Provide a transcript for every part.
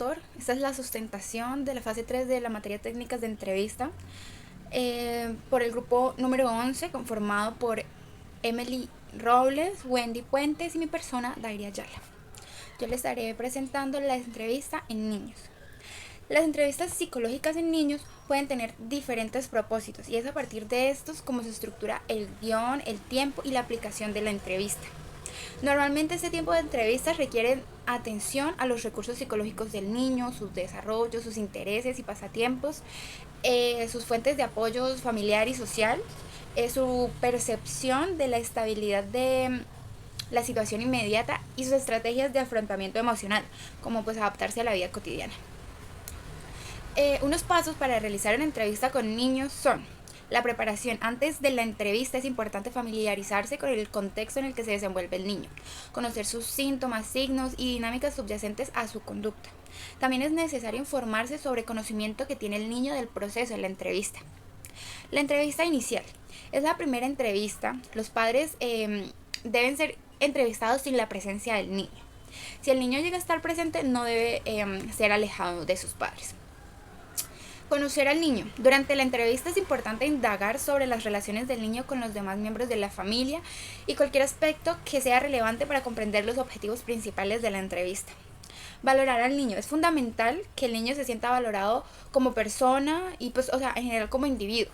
tutor. Esta es la sustentación de la fase 3 de la materia técnicas de entrevista por el grupo número 11, conformado por Emily Robles, Wendy Puentes y mi persona, Daira Ayala. Yo les estaré presentando la entrevista en niños. Las entrevistas psicológicas en niños pueden tener diferentes propósitos y es a partir de estos como se estructura el guión, el tiempo y la aplicación de la entrevista. Normalmente este tiempo de entrevistas requiere atención a los recursos psicológicos del niño, sus desarrollos, sus intereses y pasatiempos, sus fuentes de apoyo familiar y social, su percepción de la estabilidad de la situación inmediata y sus estrategias de afrontamiento emocional, como pues adaptarse a la vida cotidiana. Unos pasos para realizar una entrevista con niños son: la preparación. Antes de la entrevista es importante familiarizarse con el contexto en el que se desenvuelve el niño, conocer sus síntomas, signos y dinámicas subyacentes a su conducta. También es necesario informarse sobre el conocimiento que tiene el niño del proceso de la entrevista. La entrevista inicial es la primera entrevista. Los padres deben ser entrevistados sin la presencia del niño. Si el niño llega a estar presente, no debe ser alejado de sus padres. Conocer al niño. Durante la entrevista es importante indagar sobre las relaciones del niño con los demás miembros de la familia y cualquier aspecto que sea relevante para comprender los objetivos principales de la entrevista. Valorar al niño. Es fundamental que el niño se sienta valorado como persona y pues, en general como individuo,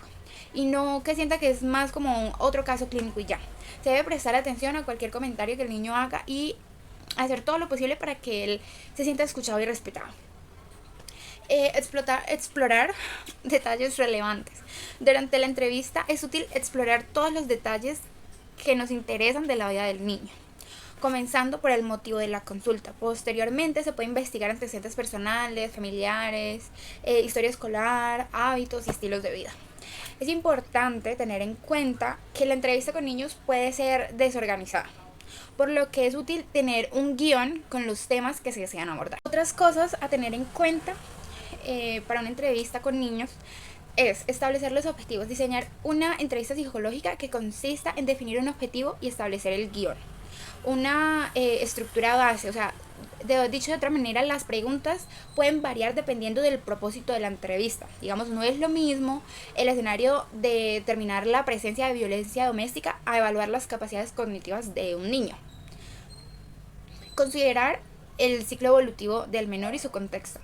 y no que sienta que es más como otro caso clínico y ya. Se debe prestar atención a cualquier comentario que el niño haga y hacer todo lo posible para que él se sienta escuchado y respetado. Explorar detalles relevantes. Durante la entrevista es útil explorar todos los detalles que nos interesan de la vida del niño, comenzando por el motivo de la consulta. Posteriormente se puede investigar antecedentes personales, familiares, historia escolar, hábitos y estilos de vida. Es importante tener en cuenta que la entrevista con niños puede ser desorganizada, por lo que es útil tener un guión con los temas que se desean abordar. Otras cosas a tener en cuenta para una entrevista con niños es establecer los objetivos, diseñar una entrevista psicológica que consista en definir un objetivo y establecer el guión. Una estructura base, dicho de otra manera, las preguntas pueden variar dependiendo del propósito de la entrevista. Digamos, no es lo mismo el escenario de determinar la presencia de violencia doméstica a evaluar las capacidades cognitivas de un niño. Considerar el ciclo evolutivo del menor y su contexto.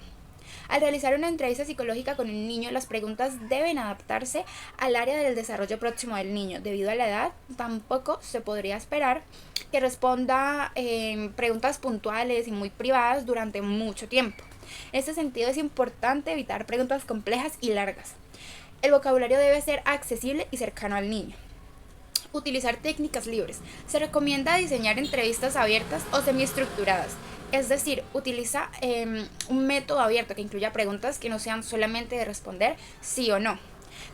Al realizar una entrevista psicológica con un niño, las preguntas deben adaptarse al área del desarrollo próximo del niño. Debido a la edad, tampoco se podría esperar que responda preguntas puntuales y muy privadas durante mucho tiempo. En este sentido, es importante evitar preguntas complejas y largas. El vocabulario debe ser accesible y cercano al niño. Utilizar técnicas libres. Se recomienda diseñar entrevistas abiertas o semiestructuradas. Es decir, utiliza un método abierto que incluya preguntas que no sean solamente de responder sí o no.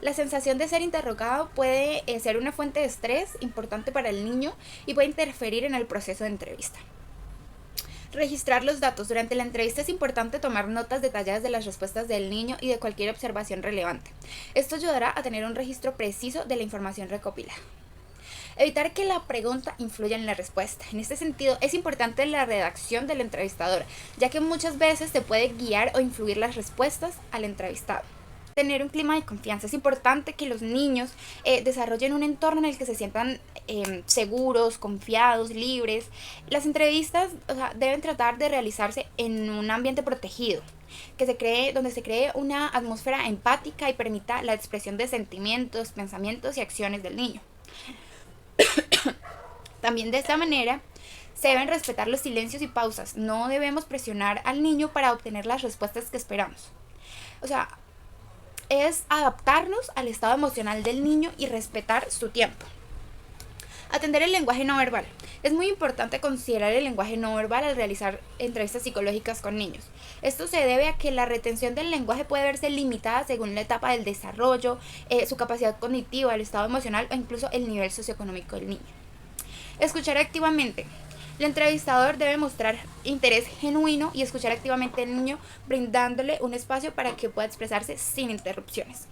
La sensación de ser interrogado puede ser una fuente de estrés importante para el niño y puede interferir en el proceso de entrevista. Registrar los datos. Durante la entrevista es importante tomar notas detalladas de las respuestas del niño y de cualquier observación relevante. Esto ayudará a tener un registro preciso de la información recopilada. Evitar que la pregunta influya en la respuesta. En este sentido, es importante la redacción del entrevistador, ya que muchas veces se puede guiar o influir las respuestas al entrevistado. Tener un clima de confianza. Es importante que los niños desarrollen un entorno en el que se sientan seguros, confiados, libres. Las entrevistas deben tratar de realizarse en un ambiente protegido, donde se cree una atmósfera empática y permita la expresión de sentimientos, pensamientos y acciones del niño. También de esta manera se deben respetar los silencios y pausas. No debemos presionar al niño para obtener las respuestas que esperamos. Es adaptarnos al estado emocional del niño y respetar su tiempo. Atender el lenguaje no verbal. Es muy importante considerar el lenguaje no verbal al realizar entrevistas psicológicas con niños. Esto se debe a que la retención del lenguaje puede verse limitada según la etapa del desarrollo, su capacidad cognitiva, el estado emocional o incluso el nivel socioeconómico del niño. Escuchar activamente. El entrevistador debe mostrar interés genuino y escuchar activamente al niño, brindándole un espacio para que pueda expresarse sin interrupciones.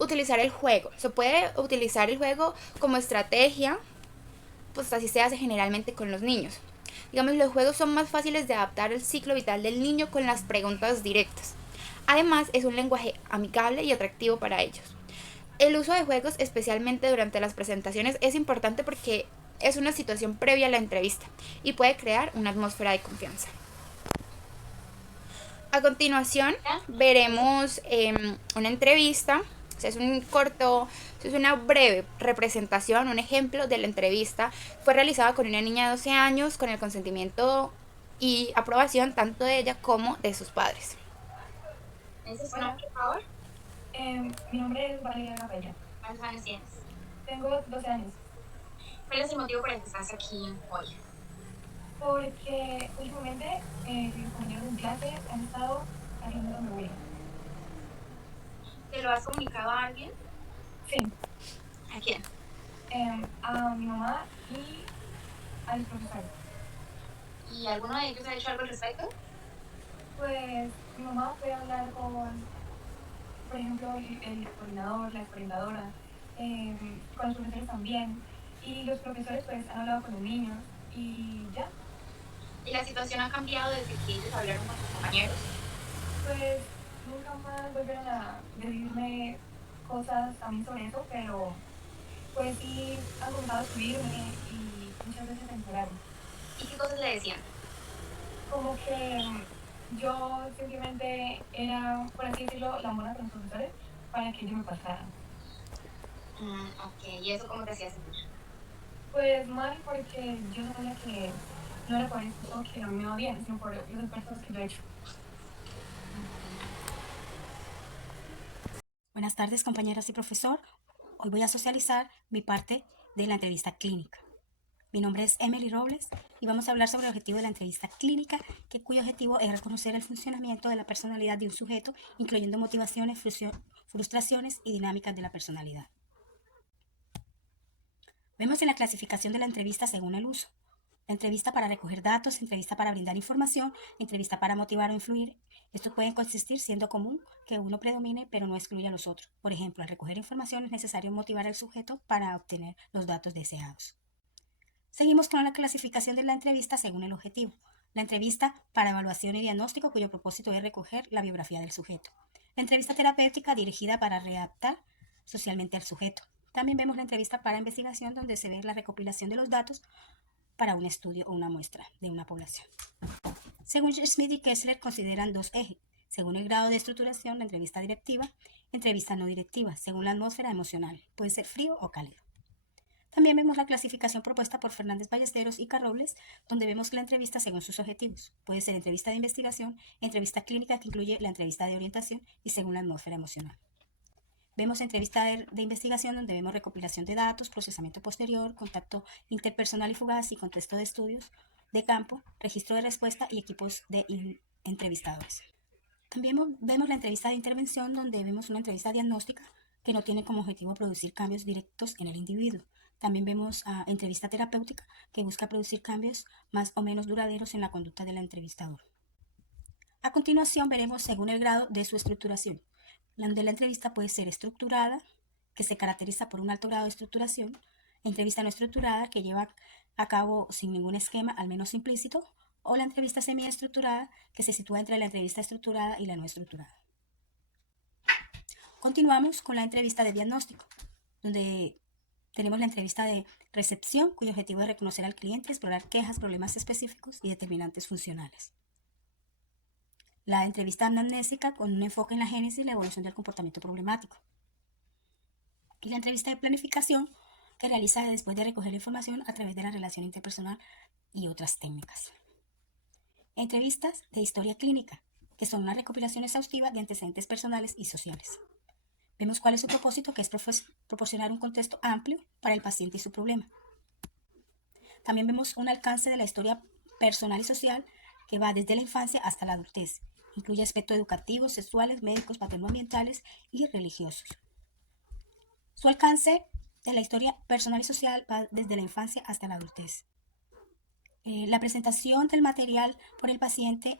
Utilizar el juego. Se puede utilizar el juego como estrategia, pues así se hace generalmente con los niños. Digamos, los juegos son más fáciles de adaptar al ciclo vital del niño con las preguntas directas. Además, es un lenguaje amigable y atractivo para ellos. El uso de juegos, especialmente durante las presentaciones, es importante porque es una situación previa a la entrevista y puede crear una atmósfera de confianza. A continuación veremos una entrevista. O sea, es una breve representación, un ejemplo de la entrevista. Fue realizada con una niña de 12 años con el consentimiento y aprobación tanto de ella como de sus padres. ¿Ese es su nombre, por favor? Mi nombre es Valeria Gabella. ¿Cuántos años tienes? Tengo 12 años. ¿Cuál es el motivo por el que estás aquí hoy? Porque últimamente mis compañeros en clase han estado haciendo bullying. ¿Te lo has comunicado a alguien? Sí. ¿A quién? A mi mamá y al profesor. ¿Y alguno de ellos ha hecho algo al respecto? Pues mi mamá puede hablar con, por ejemplo, el coordinador, la coordinadora, con los profesores también. Y los profesores pues han hablado con los niños y ya. ¿Y la situación ha cambiado desde que ellos hablaron con sus compañeros? Pues nunca más volvieron a decirme cosas a mí sobre eso, pero pues sí han comenzado a escribirme y muchas veces a enterarme. ¿Y qué cosas le decían? Como que yo simplemente era, por así decirlo, la mona con los profesores para que yo me pasara. Ok, ¿y eso cómo te hacía sentir? Pues mal porque yo sabía que no era por eso que no me iba bien, sino por los esfuerzos que yo he hecho. Buenas tardes, compañeras y profesor. Hoy voy a socializar mi parte de la entrevista clínica. Mi nombre es Emily Robles y vamos a hablar sobre el objetivo de la entrevista clínica, cuyo objetivo es reconocer el funcionamiento de la personalidad de un sujeto, incluyendo motivaciones, frustraciones y dinámicas de la personalidad. Vemos en la clasificación de la entrevista según el uso. La entrevista para recoger datos, entrevista para brindar información, entrevista para motivar o influir. Esto puede consistir siendo común que uno predomine pero no excluya a los otros. Por ejemplo, al recoger información es necesario motivar al sujeto para obtener los datos deseados. Seguimos con la clasificación de la entrevista según el objetivo. La entrevista para evaluación y diagnóstico, cuyo propósito es recoger la biografía del sujeto. La entrevista terapéutica, dirigida para readaptar socialmente al sujeto. También vemos la entrevista para investigación, donde se ve la recopilación de los datos para un estudio o una muestra de una población. Según Smith y Kessler, consideran dos ejes. Según el grado de estructuración, la entrevista directiva, entrevista no directiva, según la atmósfera emocional. Puede ser frío o cálido. También vemos la clasificación propuesta por Fernández Ballesteros y Carrobles, donde vemos la entrevista según sus objetivos. Puede ser entrevista de investigación, entrevista clínica, que incluye la entrevista de orientación, y según la atmósfera emocional. Vemos entrevista de investigación, donde vemos recopilación de datos, procesamiento posterior, contacto interpersonal y fugaz y contexto de estudios de campo, registro de respuesta y equipos de entrevistadores. También vemos la entrevista de intervención, donde vemos una entrevista diagnóstica que no tiene como objetivo producir cambios directos en el individuo. También vemos entrevista terapéutica, que busca producir cambios más o menos duraderos en la conducta del entrevistador. A continuación veremos según el grado de su estructuración, donde la entrevista puede ser estructurada, que se caracteriza por un alto grado de estructuración, entrevista no estructurada, que lleva a cabo sin ningún esquema, al menos implícito, o la entrevista semiestructurada, que se sitúa entre la entrevista estructurada y la no estructurada. Continuamos con la entrevista de diagnóstico, donde tenemos la entrevista de recepción, cuyo objetivo es reconocer al cliente, explorar quejas, problemas específicos y determinantes funcionales. La entrevista anamnésica, con un enfoque en la génesis y la evolución del comportamiento problemático. Y la entrevista de planificación, que realiza después de recoger la información a través de la relación interpersonal y otras técnicas. Entrevistas de historia clínica, que son una recopilación exhaustiva de antecedentes personales y sociales. Vemos cuál es su propósito, que es proporcionar un contexto amplio para el paciente y su problema. También vemos un alcance de la historia personal y social que va desde la infancia hasta la adultez. Incluye aspectos educativos, sexuales, médicos, paternoambientales y religiosos. Su alcance de la historia personal y social va desde la infancia hasta la adultez. La presentación del material por el paciente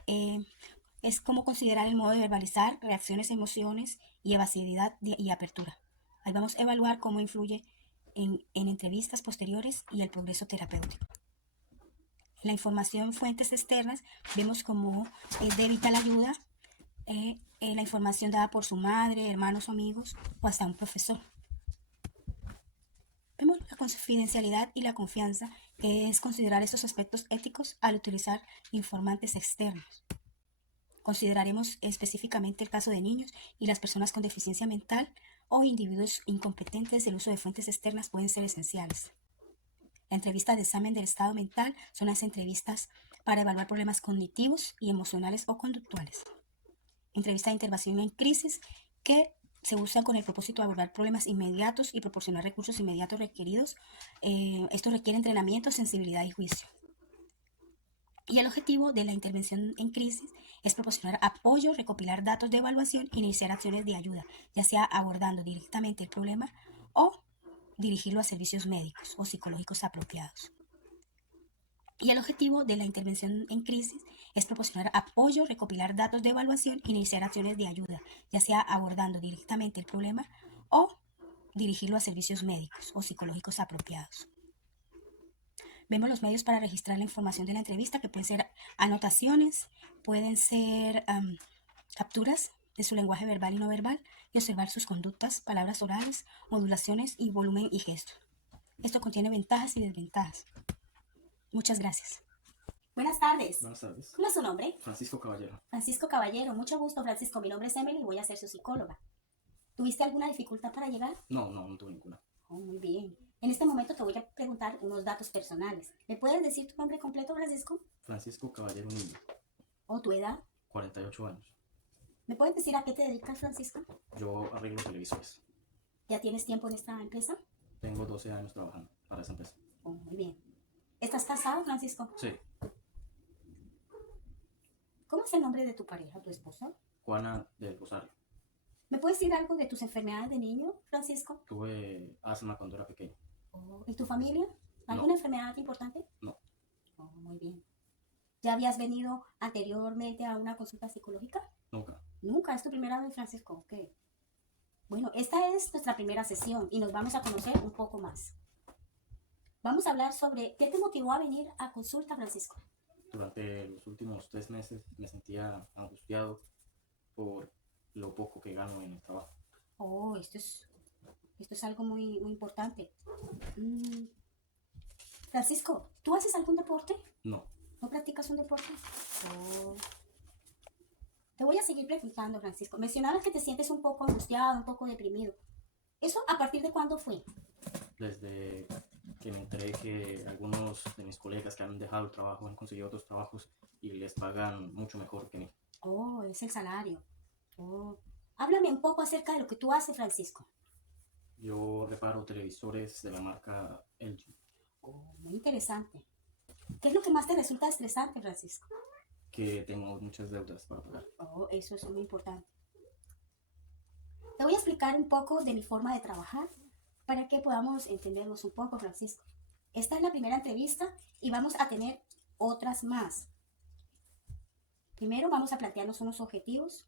es cómo considerar el modo de verbalizar, reacciones, emociones y evasividad y apertura. Ahí vamos a evaluar cómo influye en entrevistas posteriores y el progreso terapéutico. La información en fuentes externas vemos como de vital ayuda la información dada por su madre, hermanos o amigos o hasta un profesor. Vemos la confidencialidad y la confianza, que es considerar estos aspectos éticos al utilizar informantes externos. Consideraremos específicamente el caso de niños y las personas con deficiencia mental o individuos incompetentes. El uso de fuentes externas pueden ser esenciales. La entrevista de examen del estado mental son las entrevistas para evaluar problemas cognitivos y emocionales o conductuales. Entrevista de intervención en crisis, que se usan con el propósito de abordar problemas inmediatos y proporcionar recursos inmediatos requeridos. Esto requiere entrenamiento, sensibilidad y juicio. Y el objetivo de la intervención en crisis es proporcionar apoyo, recopilar datos de evaluación e iniciar acciones de ayuda, ya sea abordando directamente el problema o dirigirlo a servicios médicos o psicológicos apropiados. Y el objetivo de la intervención en crisis es proporcionar apoyo, recopilar datos de evaluación e iniciar acciones de ayuda, ya sea abordando directamente el problema o dirigirlo a servicios médicos o psicológicos apropiados. Vemos los medios para registrar la información de la entrevista, que pueden ser anotaciones, pueden ser capturas de su lenguaje verbal y no verbal, y observar sus conductas, palabras orales, modulaciones y volumen y gestos. Esto contiene ventajas y desventajas. Muchas gracias. Buenas tardes. Buenas tardes. ¿Cómo es su nombre? Francisco Caballero. Francisco Caballero. Mucho gusto, Francisco. Mi nombre es Emily y voy a ser su psicóloga. ¿Tuviste alguna dificultad para llegar? No tuve ninguna. Oh, muy bien. En este momento te voy a preguntar unos datos personales. ¿Me puedes decir tu nombre completo, Francisco? Francisco Caballero Niño, ¿O tu edad? 48 años. ¿Me puedes decir a qué te dedicas, Francisco? Yo arreglo televisores. ¿Ya tienes tiempo en esta empresa? Tengo 12 años trabajando para esa empresa. Oh, muy bien. ¿Estás casado, Francisco? Sí. ¿Cómo es el nombre de tu pareja, tu esposa? Juana del Rosario. ¿Me puedes decir algo de tus enfermedades de niño, Francisco? Tuve asma cuando era pequeño. Oh, ¿y tu familia? ¿Alguna enfermedad importante? No. Oh, muy bien. ¿Ya habías venido anteriormente a una consulta psicológica? Nunca. Nunca, es tu primera vez, Francisco. Ok. Bueno, esta es nuestra primera sesión y nos vamos a conocer un poco más. Vamos a hablar sobre qué te motivó a venir a consulta, Francisco. Durante los últimos 3 meses me sentía angustiado por lo poco que gano en el trabajo. Oh, esto es algo muy, muy importante. Francisco, ¿tú haces algún deporte? No. ¿No practicas un deporte? Oh. Te voy a seguir preguntando, Francisco. Mencionabas que te sientes un poco angustiado, un poco deprimido. ¿Eso a partir de cuándo fue? Desde que me enteré que algunos de mis colegas que han dejado el trabajo han conseguido otros trabajos y les pagan mucho mejor que mí. Oh, es el salario. Oh. Háblame un poco acerca de lo que tú haces, Francisco. Yo reparo televisores de la marca LG. Oh, muy interesante. ¿Qué es lo que más te resulta estresante, Francisco? Que tengo muchas deudas para pagar. Oh, eso es muy importante. Te voy a explicar un poco de mi forma de trabajar para que podamos entendernos un poco, Francisco. Esta es la primera entrevista y vamos a tener otras más. Primero vamos a plantearnos unos objetivos,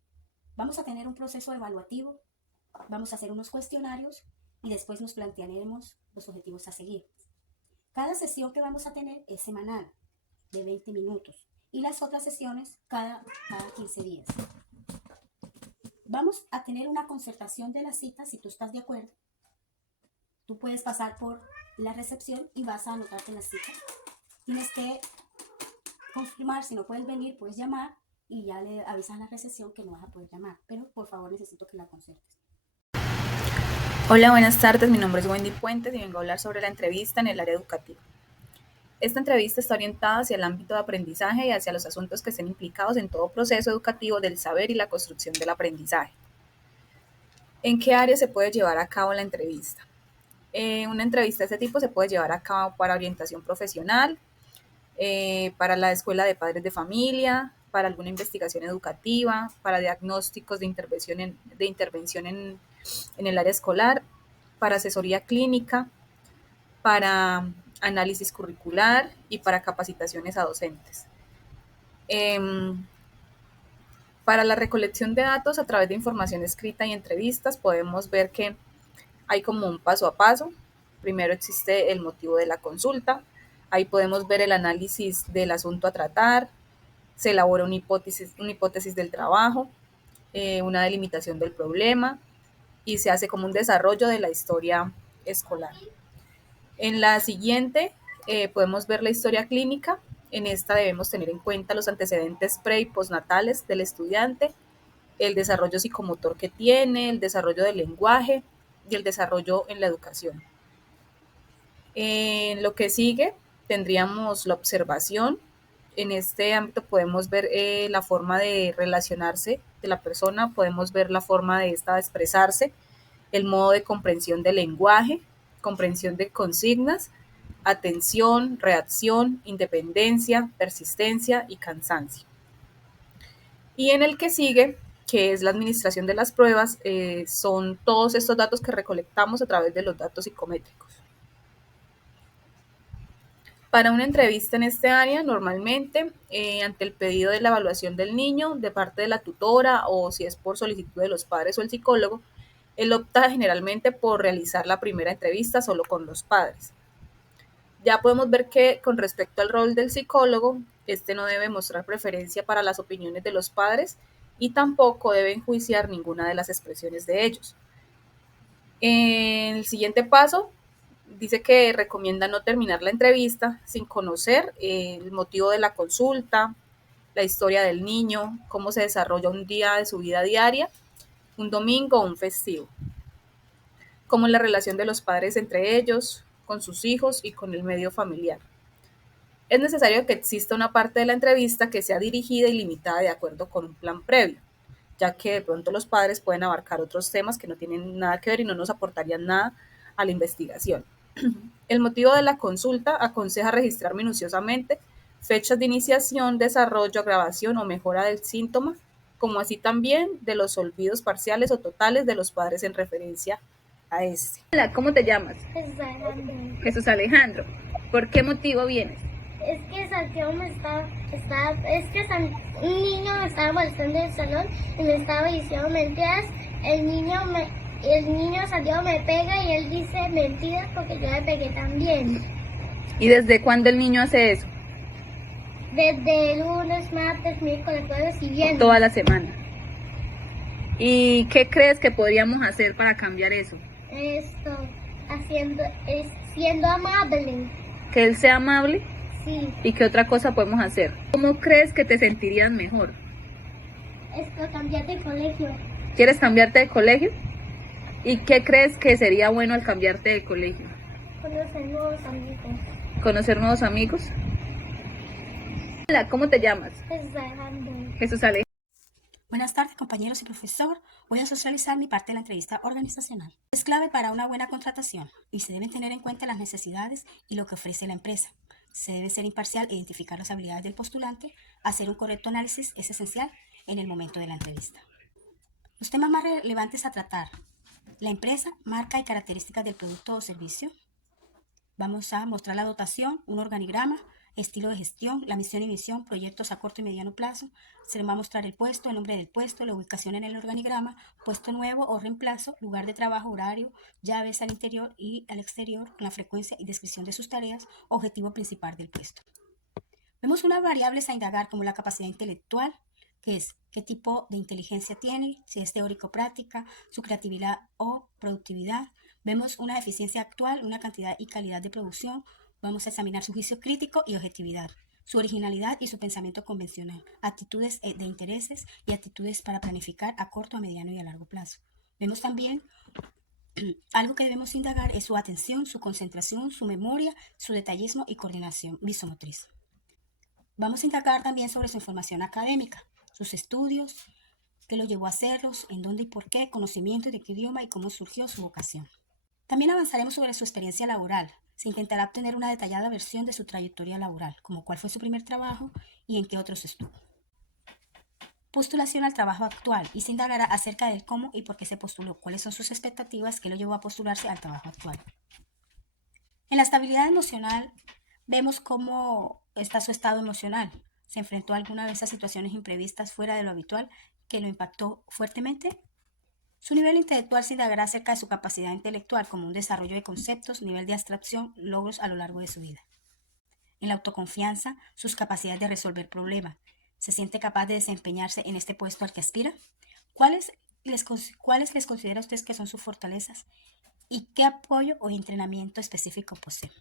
vamos a tener un proceso evaluativo, vamos a hacer unos cuestionarios y después nos plantearemos los objetivos a seguir. Cada sesión que vamos a tener es semanal, de 20 minutos, y las otras sesiones cada 15 días. Vamos a tener una concertación de las citas, si tú estás de acuerdo. Tú puedes pasar por la recepción y vas a anotarte las citas. Tienes que confirmar, si no puedes venir, puedes llamar y ya le avisas a la recepción que no vas a poder llamar, pero por favor necesito que la concertes. Hola, buenas tardes. Mi nombre es Wendy Puentes y vengo a hablar sobre la entrevista en el área educativa. Esta entrevista está orientada hacia el ámbito de aprendizaje y hacia los asuntos que estén implicados en todo proceso educativo del saber y la construcción del aprendizaje. ¿En qué área se puede llevar a cabo la entrevista? Una entrevista de este tipo se puede llevar a cabo para orientación profesional, para la escuela de padres de familia, para alguna investigación educativa, para diagnósticos de intervención en el área escolar, para asesoría clínica, para análisis curricular y para capacitaciones a docentes. Para la recolección de datos a través de información escrita y entrevistas podemos ver que hay como un paso a paso. Primero existe el motivo de la consulta, Ahí podemos ver el análisis del asunto a tratar, se elabora una hipótesis del trabajo, una delimitación del problema y se hace como un desarrollo de la historia escolar. En la siguiente podemos ver la historia clínica. En esta debemos tener en cuenta los antecedentes pre y postnatales del estudiante, el desarrollo psicomotor que tiene, el desarrollo del lenguaje y el desarrollo en la educación. En lo que sigue tendríamos la observación. En este ámbito podemos ver la forma de relacionarse de la persona, podemos ver la forma de esta de expresarse, el modo de comprensión del lenguaje, comprensión de consignas, atención, reacción, independencia, persistencia y cansancio. Y en el que sigue, que es la administración de las pruebas, son todos estos datos que recolectamos a través de los datos psicométricos. Para una entrevista en este área, normalmente, ante el pedido de la evaluación del niño de parte de la tutora o si es por solicitud de los padres o el psicólogo, él opta generalmente por realizar la primera entrevista solo con los padres. Ya podemos ver que con respecto al rol del psicólogo, este no debe mostrar preferencia para las opiniones de los padres y tampoco debe enjuiciar ninguna de las expresiones de ellos. En el siguiente paso, dice que recomienda no terminar la entrevista sin conocer el motivo de la consulta, la historia del niño, cómo se desarrolla un día de su vida diaria, un domingo o un festivo, cómo es la relación de los padres entre ellos, con sus hijos y con el medio familiar. Es necesario que exista una parte de la entrevista que sea dirigida y limitada de acuerdo con un plan previo, ya que de pronto los padres pueden abarcar otros temas que no tienen nada que ver y no nos aportarían nada a la investigación. El motivo de la consulta aconseja registrar minuciosamente fechas de iniciación, desarrollo, agravación o mejora del síntoma, como así también de los olvidos parciales o totales de los padres en referencia a este. Hola, ¿cómo te llamas? Jesús Alejandro. Jesús Alejandro. ¿Por qué motivo vienes? Es que Santiago un niño me estaba molestando en el salón y me estaba diciendo mentiras. El niño Santiago me pega y él dice mentiras porque yo le pegué también. ¿Y desde cuándo el niño hace eso? Desde lunes, martes, miércoles, jueves y viernes. Toda la semana. ¿Y qué crees que podríamos hacer para cambiar eso? Siendo amable. ¿Que él sea amable? Sí. ¿Y qué otra cosa podemos hacer? ¿Cómo crees que te sentirías mejor? Cambiar de colegio. ¿Quieres cambiarte de colegio? ¿Y qué crees que sería bueno al cambiarte de colegio? Conocer nuevos amigos. ¿Conocer nuevos amigos? Hola, ¿cómo te llamas? Jesús Alejandro. Jesús Alejandro. Buenas tardes, compañeros y profesor. Voy a socializar mi parte de la entrevista organizacional. Es clave para una buena contratación y se deben tener en cuenta las necesidades y lo que ofrece la empresa. Se debe ser imparcial e identificar las habilidades del postulante. Hacer un correcto análisis es esencial en el momento de la entrevista. Los temas más relevantes a tratar: la empresa, marca y características del producto o servicio. Vamos a mostrar la dotación, un organigrama, estilo de gestión, la misión y visión, proyectos a corto y mediano plazo. Se les va a mostrar el puesto, el nombre del puesto, la ubicación en el organigrama, puesto nuevo o reemplazo, lugar de trabajo, horario, llaves al interior y al exterior, la frecuencia y descripción de sus tareas, objetivo principal del puesto. Vemos unas variables a indagar como la capacidad intelectual, que es qué tipo de inteligencia tiene, si es teórico-práctica, su creatividad o productividad. Vemos una eficiencia actual, una cantidad y calidad de producción. Vamos a examinar su juicio crítico y objetividad, su originalidad y su pensamiento convencional, actitudes de intereses y actitudes para planificar a corto, a mediano y a largo plazo. Vemos también algo que debemos indagar es su atención, su concentración, su memoria, su detallismo y coordinación visomotriz. Vamos a indagar también sobre su información académica, sus estudios, qué lo llevó a hacerlos, en dónde y por qué, conocimiento de qué idioma y cómo surgió su vocación. También avanzaremos sobre su experiencia laboral. Se intentará obtener una detallada versión de su trayectoria laboral, como cuál fue su primer trabajo y en qué otros estuvo. Postulación al trabajo actual, y se indagará acerca del cómo y por qué se postuló, cuáles son sus expectativas, qué lo llevó a postularse al trabajo actual. En la estabilidad emocional vemos cómo está su estado emocional. ¿Se enfrentó alguna vez a situaciones imprevistas fuera de lo habitual que lo impactó fuertemente? Su nivel intelectual se indagará acerca de su capacidad intelectual como un desarrollo de conceptos, nivel de abstracción, logros a lo largo de su vida. en la autoconfianza, sus capacidades de resolver problemas. ¿Se siente capaz de desempeñarse en este puesto al que aspira? ¿Cuáles les considera usted que son sus fortalezas? ¿Y qué apoyo o entrenamiento específico posee?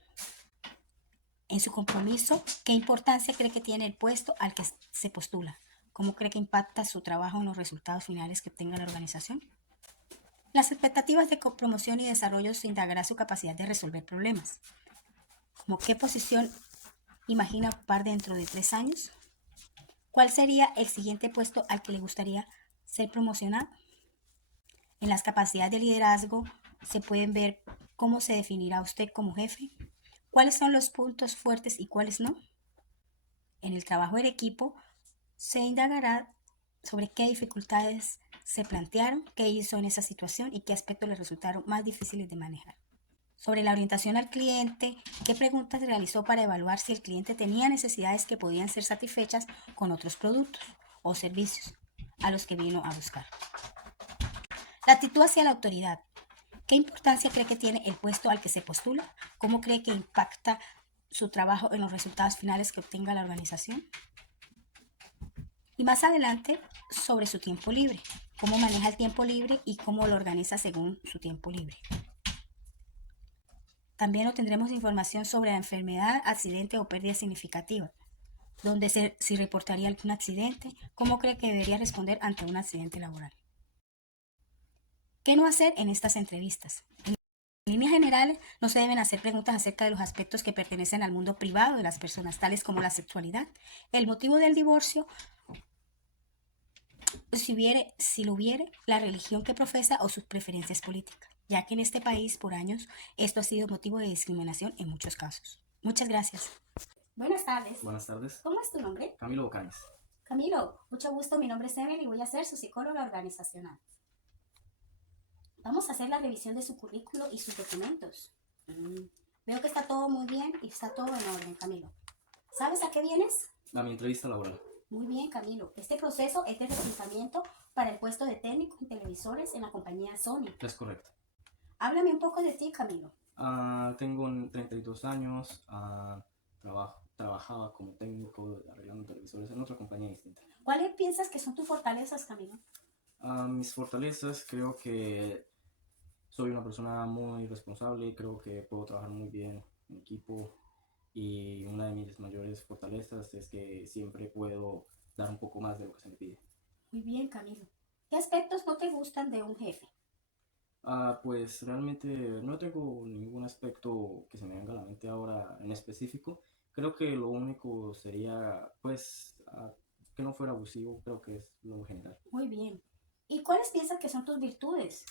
En su compromiso, ¿qué importancia cree que tiene el puesto al que se postula? ¿Cómo cree que impacta su trabajo en los resultados finales que obtenga la organización? Las expectativas de promoción y desarrollo se indagará su capacidad de resolver problemas. ¿Cómo qué posición imagina ocupar dentro de 3 años? ¿Cuál sería el siguiente puesto al que le gustaría ser promocionado? En las capacidades de liderazgo se pueden ver cómo se definirá usted como jefe, cuáles son los puntos fuertes y cuáles no. En el trabajo en equipo se indagará sobre qué dificultades se plantearon, qué hizo en esa situación y qué aspectos le resultaron más difíciles de manejar. Sobre la orientación al cliente, qué preguntas realizó para evaluar si el cliente tenía necesidades que podían ser satisfechas con otros productos o servicios a los que vino a buscar. La actitud hacia la autoridad. ¿Qué importancia cree que tiene el puesto al que se postula? ¿Cómo cree que impacta su trabajo en los resultados finales que obtenga la organización? Y más adelante, sobre su tiempo libre. ¿Cómo maneja el tiempo libre y cómo lo organiza según su tiempo libre? También obtendremos información sobre la enfermedad, accidente o pérdida significativa, si reportaría algún accidente, cómo cree que debería responder ante un accidente laboral. ¿Qué no hacer en estas entrevistas? En líneas generales, no se deben hacer preguntas acerca de los aspectos que pertenecen al mundo privado de las personas, tales como la sexualidad, el motivo del divorcio, si lo hubiere, la religión que profesa o sus preferencias políticas, ya que en este país por años esto ha sido motivo de discriminación en muchos casos. Muchas gracias. Buenas tardes. Buenas tardes. ¿Cómo es tu nombre? Camilo Bocanes. Camilo, mucho gusto, mi nombre es Evelyn y voy a ser su psicóloga organizacional. Vamos a hacer la revisión de su currículo y sus documentos. Veo que está todo muy bien y está todo en orden, Camilo. ¿Sabes a qué vienes? A mi entrevista laboral. Muy bien, Camilo. Este proceso es de reclutamiento para el puesto de técnico en televisores en la compañía Sony. Es correcto. Háblame un poco de ti, Camilo. Tengo 32 años. Trabajaba como técnico arreglando televisores en otra compañía distinta. ¿Cuáles piensas que son tus fortalezas, Camilo? Mis fortalezas, creo que soy una persona muy responsable, creo que puedo trabajar muy bien en equipo y una de mis mayores fortalezas es que siempre puedo dar un poco más de lo que se me pide. Muy bien, Camilo. ¿Qué aspectos no te gustan de un jefe? Pues realmente no tengo ningún aspecto que se me venga a la mente ahora en específico. Creo que lo único sería, pues, que no fuera abusivo, creo que es lo general. Muy bien. ¿Y cuáles piensas que son tus virtudes?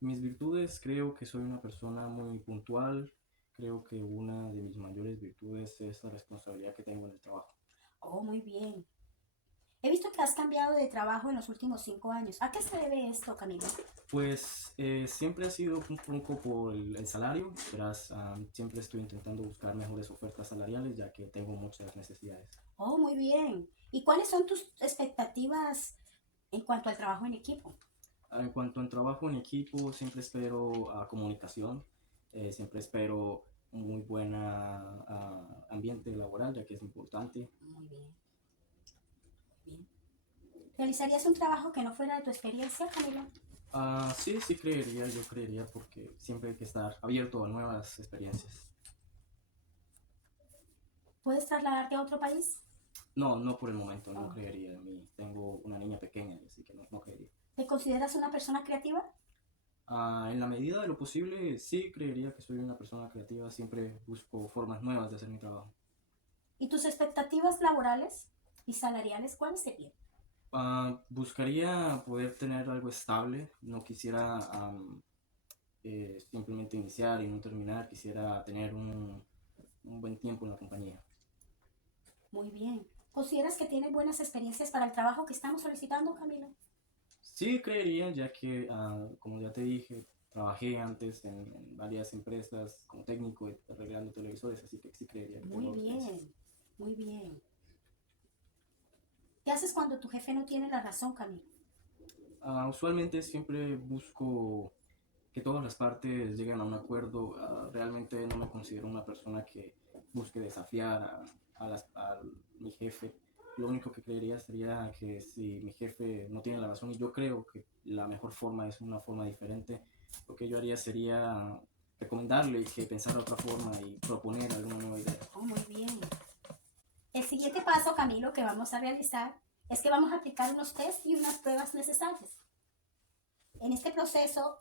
Mis virtudes, creo que soy una persona muy puntual. Creo que una de mis mayores virtudes es la responsabilidad que tengo en el trabajo. Oh, muy bien. He visto que has cambiado de trabajo en los últimos 5 años. ¿A qué se debe esto, Camilo? Pues siempre ha sido un poco por el salario. Verás, siempre estoy intentando buscar mejores ofertas salariales ya que tengo muchas necesidades. Oh, muy bien. ¿Y cuáles son tus expectativas en cuanto al trabajo en equipo? En cuanto al trabajo en equipo, siempre espero comunicación, siempre espero un muy buen ambiente laboral, ya que es importante. Muy bien. Bien. ¿Realizarías un trabajo que no fuera de tu experiencia, Camilo? Sí, yo creería, porque siempre hay que estar abierto a nuevas experiencias. ¿Puedes trasladarte a otro país? No por el momento, no creería. Tengo una niña pequeña, así que no creería. ¿Te consideras una persona creativa? En la medida de lo posible, sí creería que soy una persona creativa. Siempre busco formas nuevas de hacer mi trabajo. ¿Y tus expectativas laborales y salariales cuáles serían? Buscaría poder tener algo estable. No quisiera simplemente iniciar y no terminar. Quisiera tener un buen tiempo en la compañía. Muy bien. ¿Consideras que tienes buenas experiencias para el trabajo que estamos solicitando, Camilo? Sí, creería, ya que, como ya te dije, trabajé antes en varias empresas como técnico arreglando televisores, así que sí creería que Muy tengo bien, experiencia. muy bien. ¿Qué haces cuando tu jefe no tiene la razón, Camilo? Usualmente siempre busco que todas las partes lleguen a un acuerdo. Realmente no me considero una persona que busque desafiar a mi jefe. Lo único que creería sería que si mi jefe no tiene la razón, y yo creo que la mejor forma es una forma diferente, lo que yo haría sería recomendarle que pensara otra forma y proponer alguna nueva idea. Oh, muy bien. El siguiente paso, Camilo, que vamos a realizar es que vamos a aplicar unos test y unas pruebas necesarias. En este proceso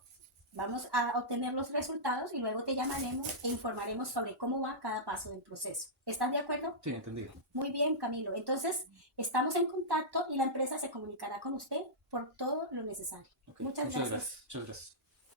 vamos a obtener los resultados y luego te llamaremos e informaremos sobre cómo va cada paso del proceso. ¿Estás de acuerdo? Sí, entendido. Muy bien, Camilo. Entonces, estamos en contacto y la empresa se comunicará con usted por todo lo necesario. Okay. Muchas gracias. Muchas gracias.